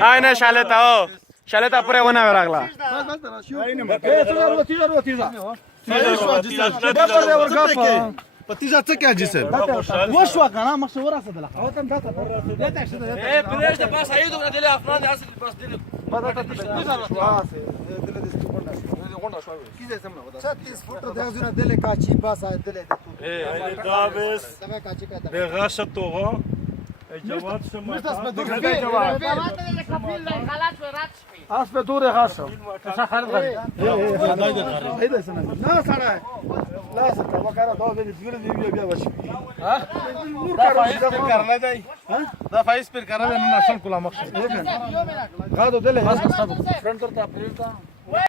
Aynen şaleta o. Şaleta pure una veragla. Patija ce क्या जिसे وش وقنا مشهور اسد لا بريش ده بس هيدو من دلي افراد اسد بس دلي 36 فوت ده زونه دله کاچی بس دله ايه دابس بغاشة طوغة جواد اس په دوره غاښه څه خالد غري هيدا سنه لا سره لا سره وکړه دا دې فکر دی بیا وشي ها دا فایس پر کرنا دی دا فایس پر کرنا نه نشم کولا مخ غادو دله فرنٹ ته